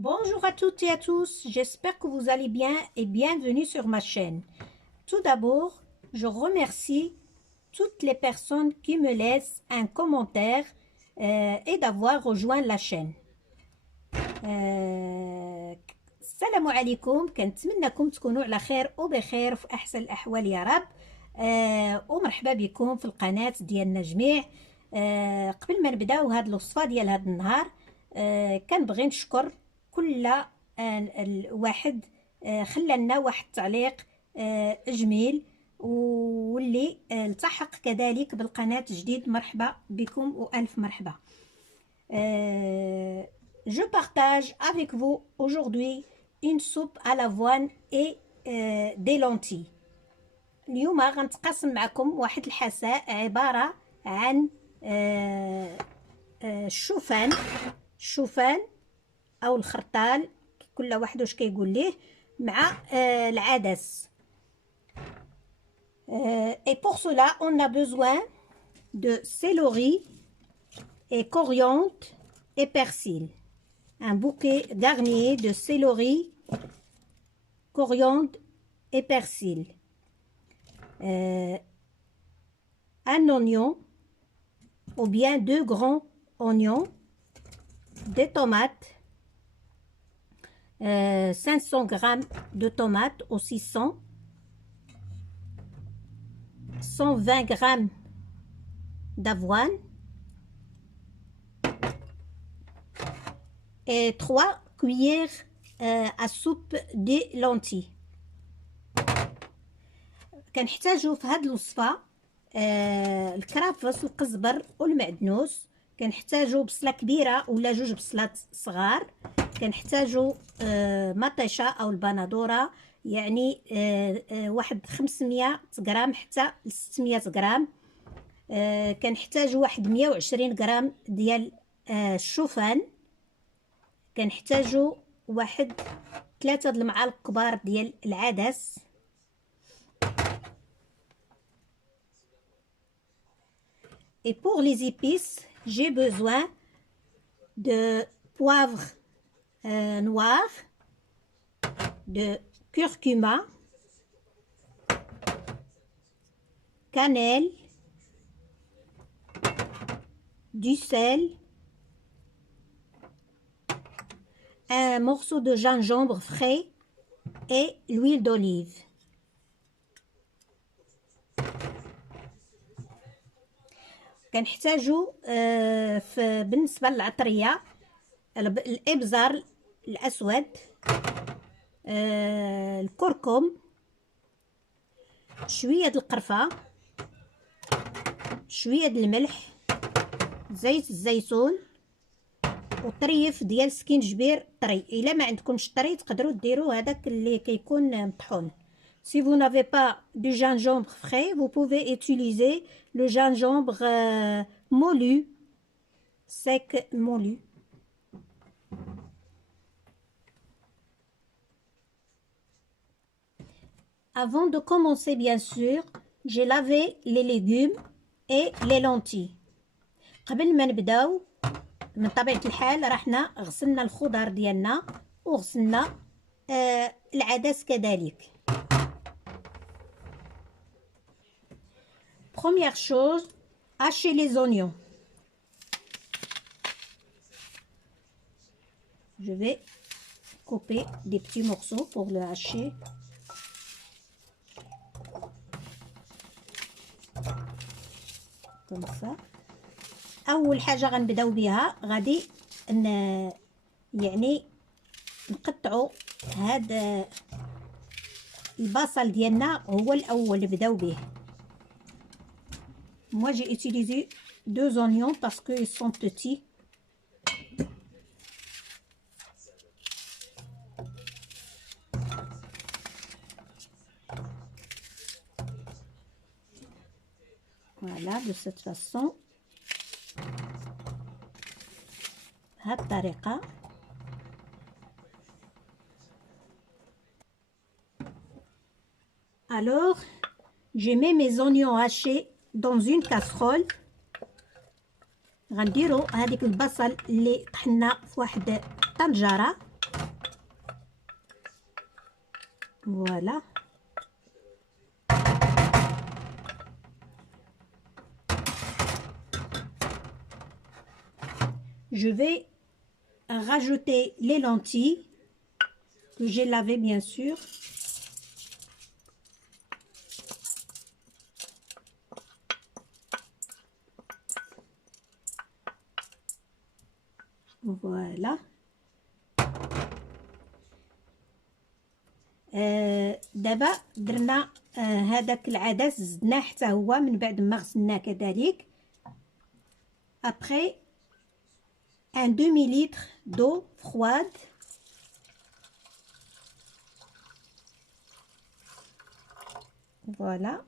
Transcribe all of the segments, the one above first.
Bonjour à toutes et à tous, j'espère que vous allez bien et bienvenue sur ma chaîne. Tout d'abord, je remercie toutes les personnes qui me laissent un commentaire et d'avoir rejoint la chaîne. السلام عليكم، كنتمنىكم تكونوا على خير وبخير وفي أحسن الأحوال يا رب. ومرحبا بكم في القناة ديالنا جميع. قبل ما نبداو هاد الوصفة ديال هاد النهار، كنبغي نشكر كل واحد خلالنا واحد التعليق جميل واللي التحق كذلك بالقناة جديد. مرحبا بكم وألف مرحبا. Je partage avec vous aujourd'hui une soupe à l'avoine et des lentilles. اليوم غنتقاسم معكم واحد الحساء عبارة عن الشوفان أو الخرطال، كل واحد واش كيقول ليه، مع العدس. Et pour cela, on a besoin de céleri et coriandre et persil. Un bouquet garni de céleri, coriandre et persil. Un oignon ou bien 2 grands oignons, des tomates, 500 g de tomates ou 600, 120 g d'avoine et 3 cuillères à soupe de lentilles. كنحتاجو في هاد الوصفه الكرافس، القزبر والمعدنوس. كنحتاجو بصله كبيره ولا 2 بصلات صغار. كنحتاجو مطيشه او البندوره، يعني واحد 500 غرام حتى ل 600 غرام. كنحتاجو واحد 120 غرام ديال الشوفان. كنحتاجو واحد 3 المعالق كبار ديال العدس. Et pour les épices, j'ai besoin de poivre noir, de curcuma, cannelle, du sel, un morceau de gingembre frais et l'huile d'olive. كنحتاجو بالنسبه للعطريه الابزار الاسود، الكركم، شويه د القرفه، شويه د الملح، زيت الزيتون وطريف ديال سكينجبير طري. الا ما عندكمش طري تقدروا ديروا هذاك اللي كيكون مطحون. Si vous n'avez pas du gingembre frais, vous pouvez utiliser le gingembre moulu, sec moulu. Avant de commencer, bien sûr, j'ai lavé les légumes et les lentilles. قبل ما نبداو من طبيعة الحال رحنا غسلنا الخضر ديالنا وغسلنا العدس كذلك. Première chose, hacher les oignons. Je vais couper des petits morceaux pour le hacher. Comme ça. أول حاجة غنبداو بها غادي يعني نقطعوا هاد البصل ديالنا، هو الأول نبداو به. Moi j'ai utilisé 2 oignons parce qu'ils sont petits. Voilà, de cette façon. بهذه الطريقة. Alors, je mets mes oignons hachés dans une casserole. غنديرو هذيك البصل اللي طحنا في واحد الطنجره Voilà. Je vais rajouter les lentilles que j'ai lavées bien sûr. Voilà. دابا درنا هذاك العدس زدناه حتى هو من بعد ما غسلناه كذلك. Après un demi-litre d'eau froide. Voilà.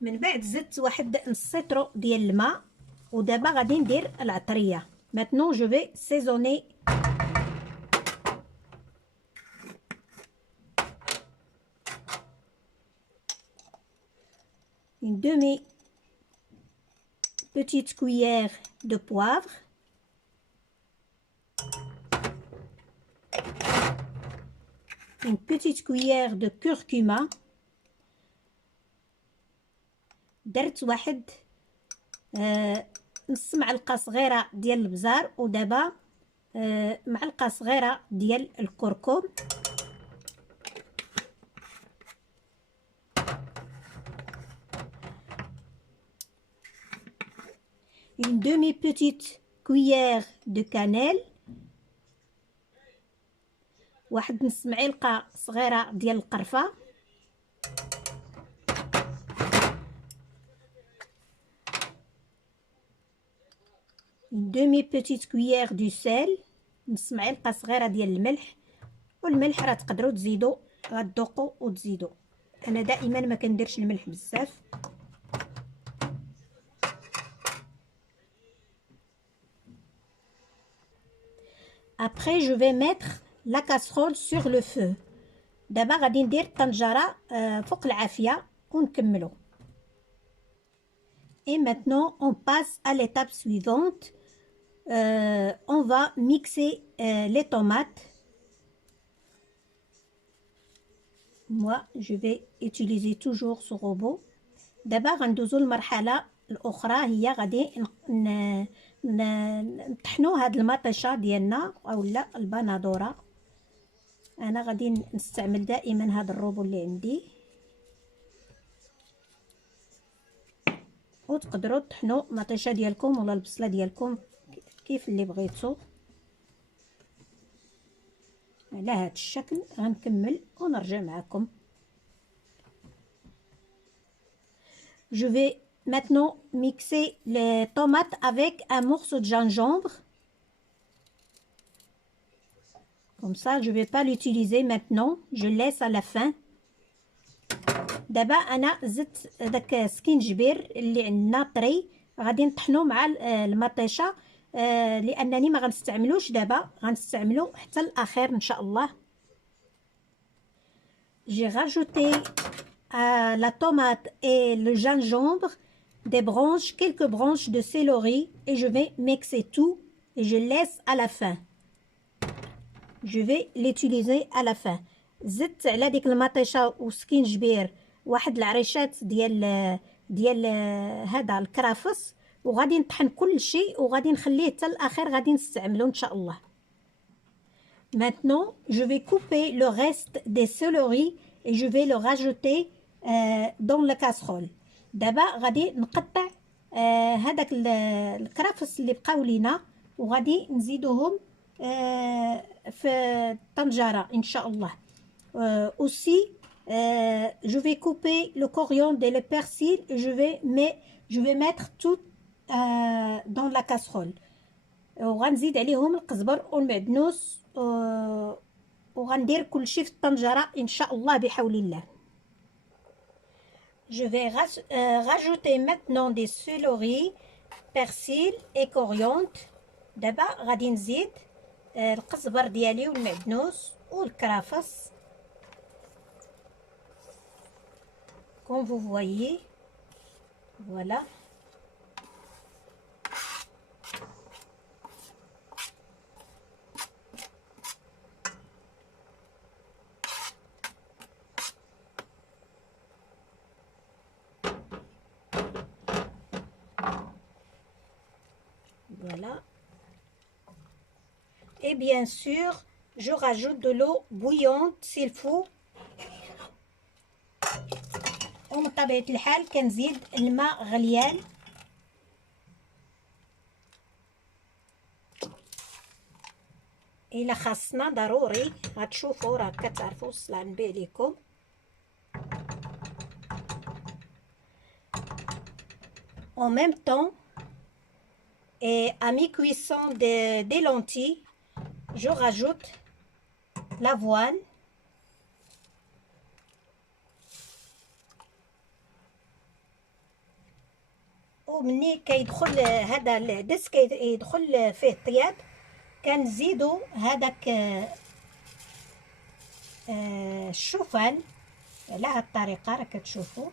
من بعد زدت واحد نص سيترو ديال الماء ودابا غادي ندير العطريه. Maintenant je vais saisonner. Une demi petite cuillère de poivre. Une petite cuillère de curcuma. درت واحد نص معلقه صغيره ديال البزار ودابا معلقه صغيره ديال الكركم. Une demi petite cuillère de cannelle. واحد نص معلقه صغيره ديال القرفه. Une demi petite cuillère du sel. نص معلقه صغيره ديال الملح. والملح راه تقدروا تزيدوا غتذوقوا وتزيدوا. انا دائما ما كنديرش الملح بزاف. Après je vais mettre la casserole sur le feu. دابا غادي ندير الطنجره فوق العافيه ونكملوا. Et maintenant on passe à l'étape suivante. On va mixer les tomates. Moi je vais utiliser toujours ce robot. دابا غندوزو المرحله الاخرى هي غادي نطحنوا هاد المطيشه ديالنا اولا البندوره. انا غادي نستعمل دائما هذا الروبو اللي عندي وتقدروا تطحنوا المطيشه ديالكم ولا البصله ديالكم كيف اللي بغيتو. على هذا الشكل غنكمل ونرجع معكم. Je vais maintenant mixer les tomates avec un morceau de gingembre. Comme ça, je vais pas l'utiliser maintenant. Je laisse à la fin. دابا انا زدت داك السكينجبير اللي عندنا طري غادي نطحنو مع المطيشه لانني ما غنستعملوش دابا غنستعملو حتى الاخير ان شاء الله. J'ai rajouté à la tomate et le gingembre des branches, quelques branches de céleri et je vais mixer tout et je laisse à la fin. Je vais l'utiliser à la fin. زدت على ديك المطيشه والسكينجبير واحد العريشات ديال هذا الكرافس وغادي نطحن كل شيء وغادي نخليه حتى الاخير غادي نستعملو ان شاء الله. Maintenant je vais couper le reste des céleris et je vais le rajouter dans la casserole. دابا غادي نقطع هذاك الكرافس اللي بقاو لينا وغادي نزيدوهم في الطنجره ان شاء الله. Aussi je vais couper le coriandre et le persil et je vais mettre tout dans la casserole. وغنزيد عليهم القزبر والمعدنوس وغندير كلشي في الطنجره ان شاء الله بحول الله. Je vais rajouter maintenant des céleris, persil et coriandre. دابا غادي نزيد القزبر ديالي والمعدنوس والكرافس. comme vous voyez. Voilà. Voilà. Et bien sûr, je rajoute de l'eau bouillante s'il faut. ومن طبيعة الحال كنزيد الماء غليان. إلا خاصنا ضروري غتشوفوا راه كتعرفوا الصلاة النبي عليكم. En même temps, et à mi-cuisson des lentilles, je rajoute l'avoine. ومني كيدخل هذا العدس كيدخل فيه الطياب كنزيدو هذاك الشوفان على هاد الطريقه راه كتشوفوا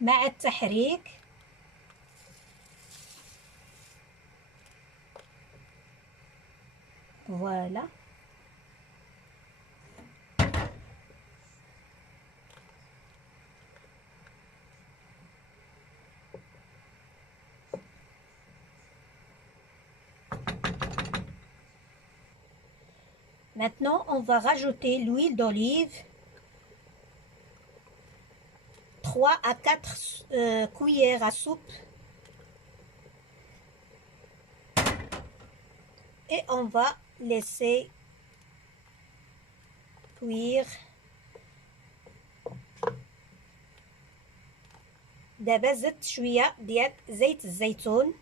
مع التحريك. فوالا. Maintenant, on va rajouter l'huile d'olive. 3 à 4 cuillères à soupe. Et on va laisser cuire. دابا زدت شويه ديال زيت الزيتون.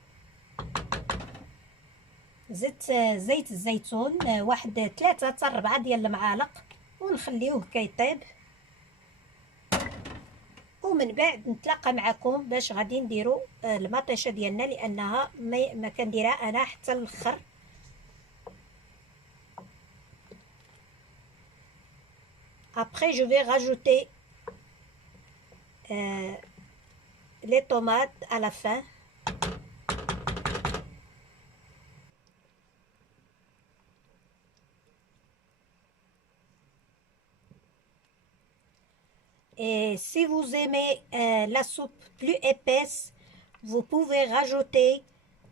زدت زيت الزيتون واحد 3 حتى 4 ديال المعالق ونخليوه كيطيب. ومن بعد نتلاقى معكم باش غادي نديرو المطيشه ديالنا لانها ما كنديرها انا حتى الاخر. Après je vais rajouter les tomates à la fin. Et si vous aimez la soupe plus épaisse, vous pouvez rajouter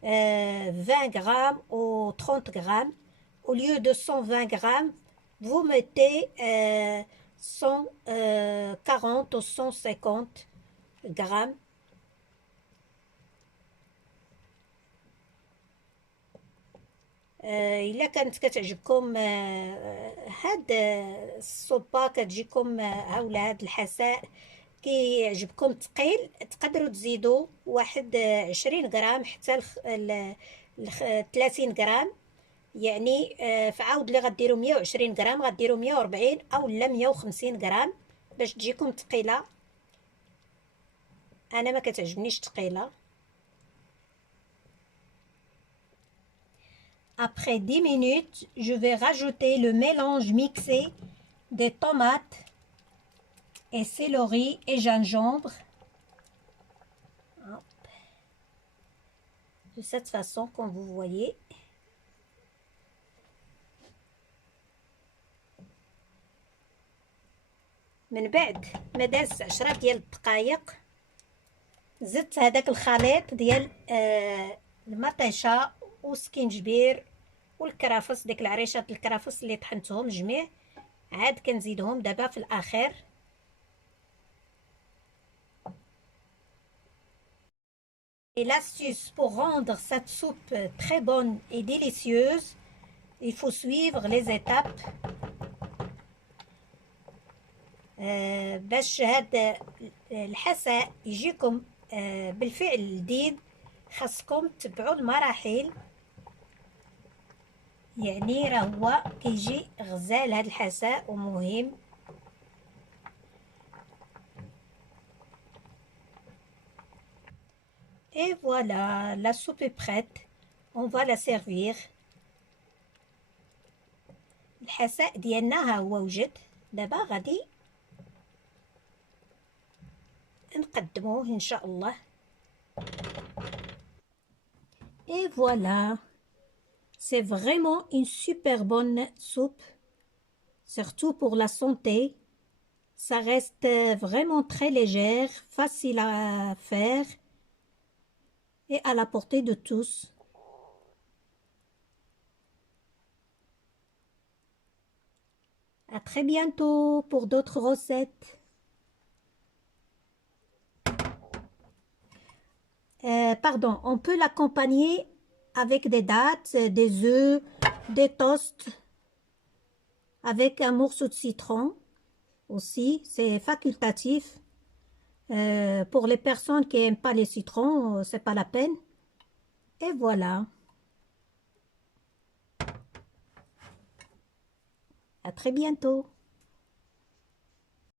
20 grammes ou 30 grammes. Au lieu de 120 grammes, vous mettez 140 ou 150 grammes. إلا كانت كتعجبكم هاد الصوبة كتجيكم هاولا هاد الحساء كيعجبكم ثقيل تقدروا تزيدوا واحد 20 غرام حتى 30 غرام. يعني في عاود اللي غديروا 120 غرام غديروا 140 او لا 150 غرام باش تجيكم ثقيله. انا ما كتعجبنيش ثقيله. Après 10 minutes, je vais rajouter le mélange mixé des tomates et céleri et gingembre. Hop. De cette façon, comme vous voyez. من بعد ما داز 10 ديال الدقائق زدت هذاك الخليط ديال المطيشه والسكينجبير والكرافس، ديك العريشات الكرافس اللي طحنتهم جميع عاد كنزيدهم دابا في الاخر. Et l'astuce pour rendre cette soupe très bonne et délicieuse, il faut suivre les étapes باش هاد الحساء يجيكم بالفعل لذيذ. خاصكم تتبعوا المراحل. يعني راه هو كيجي غزال هاد الحساء ومهم. Et voilà, la soupe est prête. On va la servir. الحساء ديالنا ها هو وجد. دابا غادي نقدموه إن شاء الله. Et voilà, c'est vraiment une super bonne soupe, surtout pour la santé. Ça reste vraiment très légère, facile à faire et à la portée de tous. À très bientôt pour d'autres recettes. Pardon, on peut l'accompagner avec des dattes, des œufs, des toasts, avec un morceau de citron aussi, c'est facultatif. Pour les personnes qui n'aiment pas les citrons, c'est pas la peine. Et voilà. À très bientôt.